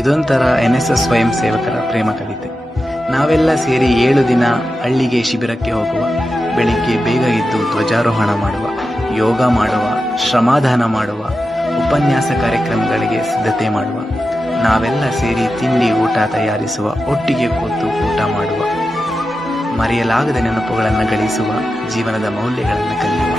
ಇದೊಂಥರ N S S ಸ್ವಯಂ ಸೇವಕರ ಪ್ರೇಮ ಕವಿತೆ. ನಾವೆಲ್ಲ ಸೇರಿ ಏಳು ದಿನ ಹಳ್ಳಿಗೆ ಶಿಬಿರಕ್ಕೆ ಹೋಗುವ, ಬೆಳಿಗ್ಗೆ ಬೇಗ ಎದ್ದು ಧ್ವಜಾರೋಹಣ ಮಾಡುವ, ಯೋಗ ಮಾಡುವ, ಶ್ರಮಾದಾನ ಮಾಡುವ, ಉಪನ್ಯಾಸ ಕಾರ್ಯಕ್ರಮಗಳಿಗೆ ಸಿದ್ಧತೆ ಮಾಡುವ, ನಾವೆಲ್ಲ ಸೇರಿ ತಿಂಡಿ ಊಟ ತಯಾರಿಸುವ, ಒಟ್ಟಿಗೆ ಕೂತು ಊಟ ಮಾಡುವ, ಮರೆಯಲಾಗದ ನೆನಪುಗಳನ್ನು ಗಳಿಸುವ, ಜೀವನದ ಮೌಲ್ಯಗಳನ್ನು ಕಲಿಯುವ.